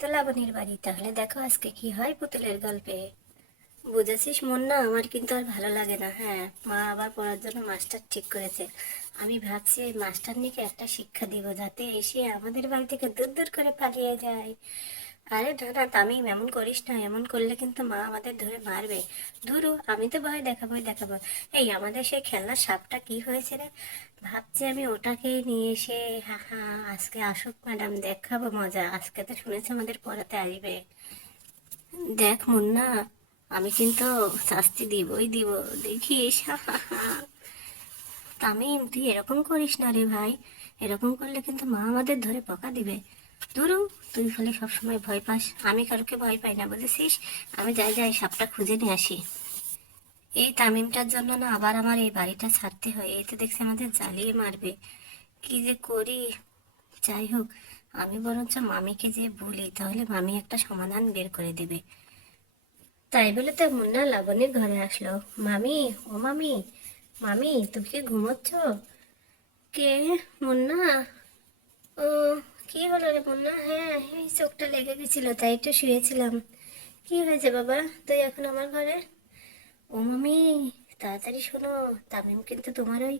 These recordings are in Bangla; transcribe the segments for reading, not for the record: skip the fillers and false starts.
তো লাবণীর বাড়ি, তাহলে দেখো আজকে কি হয় পুতুলের গল্পে। বুঝেছিস মুন্না, আমার কিন্তু আর ভালো লাগে না। হ্যাঁ, মা আবার পড়ার জন্য মাস্টার ঠিক করেছে। আমি ভাবছি এই মাস্টার নিকে একটা শিক্ষা দিব, যাতে এসে আমাদের বাড়ি থেকে দূর দূর করে পালিয়ে যায়। আরে না না তামিম, এমন করিস না, এমন করলে কিন্তু মা আমাদের ধরে মারবে। ধুরু, আমি তো ভয় দেখাবোই দেখাবো। এই আমাদের সেই খেলনার সাপটা কি হয়েছে রে? ভাবছি আমি ওটাকে নিয়ে এসে, হা হা, আজকে আসুক ম্যাডাম, দেখাবো মজা। আজকে তো শুনেছি আমাদের পড়াতে আসবে। দেখ মুন্না, আমি কিন্তু শাস্তি দিবই দিব, দেখিস। হা হা হা। তামিম, তুই এরকম করিস না রে ভাই। এরকম করলে কিন্তু মা আমাদের ধরে বকা দিবে। ধুরু, তুই খালি সবসময় ভয় পাস। আমি কারোকে ভয় পাই না, বুঝেছিস? আমি যাই যাই সাপটা খুঁজে নিয়ে আসি। এই তামিমটার জন্য না আবার আমার এই বাড়িটা ছাড়তে হয়। এই তো দেখছি আমাদের জ্বালিয়ে মারবে। কি যে করি। যাই হোক, আমি বরঞ্চ মামিকে যে বলি, তাহলে মামি একটা সমাধান বের করে দেবে। তাই বলে তো মুন্না লাবণীর ঘরে আসলো। মামি, ও মামি, মামি তুমি কি ঘুমোচ্ছ? কে? মুন্না? ও, কি হলো রে মুন্না? হ্যাঁ, এই চোখটা লেগে গেছিল, তাই একটু শুয়েছিলাম। কি হয়েছে বাবা, তুই এখন আমার ঘরে? ও মামি, তাড়াতাড়ি শোনো। তামিম কিন্তু তোমার ওই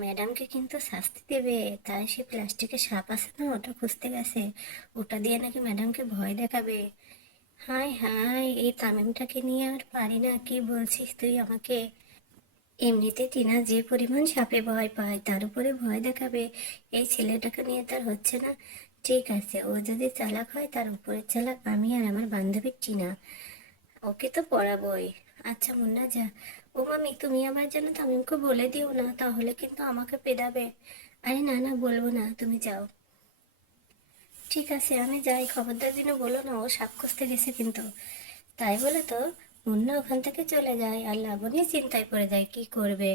ম্যাডামকে কিন্তু শাস্তি দেবে। তাই সে প্লাস্টিকের সাপ আছে না, ওটা খুঁজতে গেছে। ওটা দিয়ে নাকি ম্যাডামকে ভয় দেখাবে। হাই হাই, এই তামিমটাকে নিয়ে আর পারি না। কি বলছিস তুই আমাকে? এমনিতে টিনা যে পরিমাণ সাপে ভয় পায়, তার উপরে ভয় দেখাবে? এই ছেলেটাকে নিয়ে তার হচ্ছে না। ঠিক আছে, ও যদি চালাক হয়, তার উপরে চালাক আমি আর আমার বান্ধবী টিনা। ওকে তো পড়াবোই। আচ্ছা মুন্না, যা। ও মামি, তুমি আবার যেন তামিমকে বলে দিও না, তাহলে কিন্তু আমাকে পেদাবে। আরে না না, বলবো না, তুমি যাও। ঠিক আছে, আমি যাই, খবরদার যেন বলো না ও সাপ খুঁজতে গেছে কিন্তু। তাই বলে তো মুন্না ওখান থেকে চলে যায়, আর লাবণী চিন্তায় পড়ে যায় কি করবে।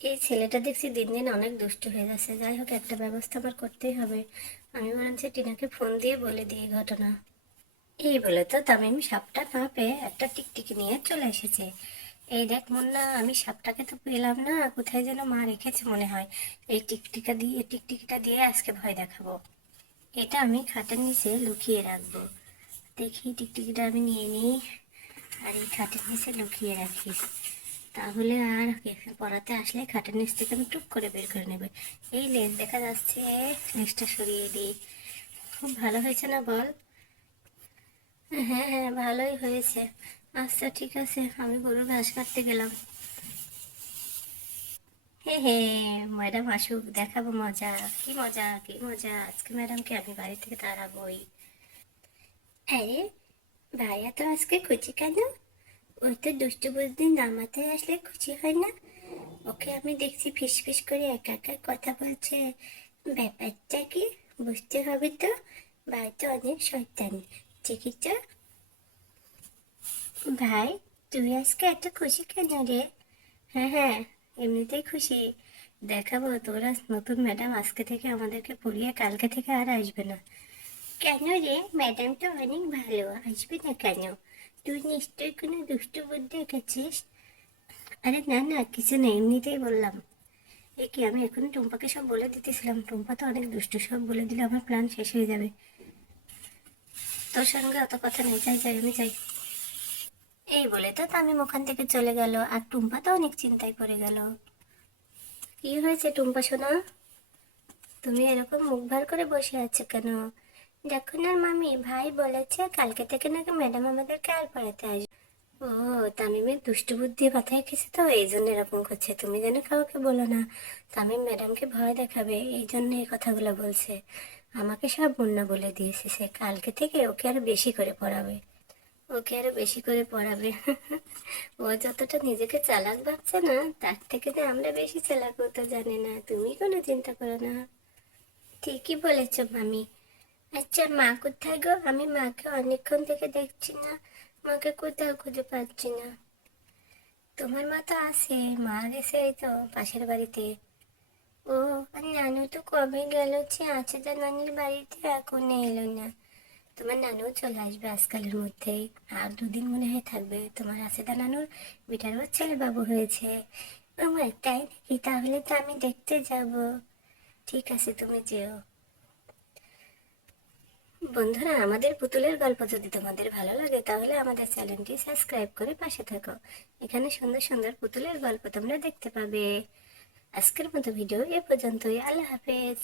এই ছেলেটা দেখছি দিন দিন অনেক দুষ্ট হয়ে যাচ্ছে। যাই হোক, একটা ব্যবস্থা আমার করতেই হবে। আমি বরঞ্চ টিনাকে ফোন দিয়ে বলে দিই ঘটনা। এই বলে তো তামিম সাপটা না পেয়ে একটা টিকটিকি নিয়ে চলে এসেছে। এই দেখ মুন্না, আমি সাপটাকে তো পেলাম না, কোথায় যেন মা রেখেছে মনে হয়। এই টিকটিকিটা দিয়ে আজকে ভয় দেখাবো। এটা আমি খাটের নিচে লুকিয়ে রাখবো। দেখি টিকটিকিটা আমি নিয়ে নিই, আর এই খাটের নিচে লুকিয়ে রাখি। তাহলে আর পড়াতে আসলে খাটের নিচ থেকে আমি টুক করে বের করে নেবে। এই লেজ দেখা যাচ্ছে, লেজটা সরিয়ে দিই। খুব ভালো হয়েছে না বল? হ্যাঁ হ্যাঁ, ভালোই হয়েছে। আচ্ছা ঠিক আছে, আমি গরুর ঘাস কাটতে গেলাম। হে হে, ম্যাডাম আসুক, দেখাবো মজা। কি মজা, কি মজা, আজকে ম্যাডামকে আমি বাড়ি থেকে তাড়াবোই। আরে, ভাইয়া তো আজকে খুশি কেন? ওই তো দুষ্টু বুদ্ধি না মাথায় আসলে খুশি হয় না। ওকে আমি দেখছি ফিস ফিস করে একা একা কথা বলছে। ব্যাপারটা কি বুঝতে হবে তো। ভাই তো অনেক শয়তান, ঠিকই তো। ভাই, তুই আজকে এত খুশি কেন রে? হ্যাঁ হ্যাঁ, এমনিতেই খুশি। দেখাবো তোরা নতুন ম্যাডাম আজকে থেকে আমাদেরকে পড়িয়ে কালকে থেকে আর আসবে না। কেন রে? ম্যাডাম তো অনেক ভালো, আসবে না কেন? তুই নিশ্চয়ই কোনো দুষ্টু বুদ্ধি এঁকেছিস। আরে না না, কিছু নেই, এমনিতেই বললাম। এ কি, আমি এখন টুম্পাকে সব বলে দিতেছিলাম। টুম্পা তো অনেক দুষ্টু, সব বলে দিলে আমার প্ল্যান শেষ হয়ে যাবে। তোর সঙ্গে অত কথা নেই, যাই যাই, আমি যাই। এই বলে তো তামিম ওখান থেকে চলে গেল, আর টুম্পা তো অনেক চিন্তায় পড়ে গেল। কি হয়েছে টুম্পা সোনা? তুমি এরকম মুখ ভার করে বসে আছো কেন? দেখো না মামি, ভাই বলেছে কালকে থেকে নাকি ম্যাডাম আমাদেরকে আর পড়াতে আসবে। ও, তামিমের দুষ্টু বুদ্ধি মাথায় এসেছে তো, এই জন্য এরকম করছে। তুমি যেন কাউকে বলো না, তামিম ম্যাডামকে ভয় দেখাবে, এই জন্য এই কথাগুলো বলছে। আমাকে সব মুন্না বলে দিয়েছে, সে কালকে থেকে ওকে আরো বেশি করে পড়াবে। ওকে আরো বেশি করে পড়াবে। ও যতটা নিজেকে চালাক ভাবছে না, তার থেকে যে আমরা বেশি চালাক, ও তো জানে না। তুমি কোনো চিন্তা করো না। ঠিকই বলেছ মামি। আচ্ছা মা কোথায় গো? আমি মাকে অনেকক্ষণ থেকে দেখছি না, মাকে কোথাও খুঁজে পাচ্ছি না। তোমার মা তো আছে, মা গেছে এই তো পাশের বাড়িতে। ও, আর নানু তো কবে গেল, আছে যা নানির বাড়িতে, এখন এলো না। তোমার নানুও চলে আসবে আজকালের মধ্যেই, আর দুদিন মনে হয় থাকবে। তোমার আছেদা নানুর বিটারও ছেলে বাবু হয়েছে। আমার তাই নাকি? তাহলে তো আমি দেখতে যাব। ঠিক আছে, তুমি যেও। বন্ধুরা, আমাদের পুতুলের গল্প যদি তোমাদের ভালো লাগে তাহলে আমাদের চ্যানেলটি সাবস্ক্রাইব করে পাশে থাকো। এখানে সুন্দর সুন্দর পুতুলের গল্প তোমরা দেখতে পাবে। আজকের মতো ভিডিও এ পর্যন্তই। আল্লাহ হাফেজ।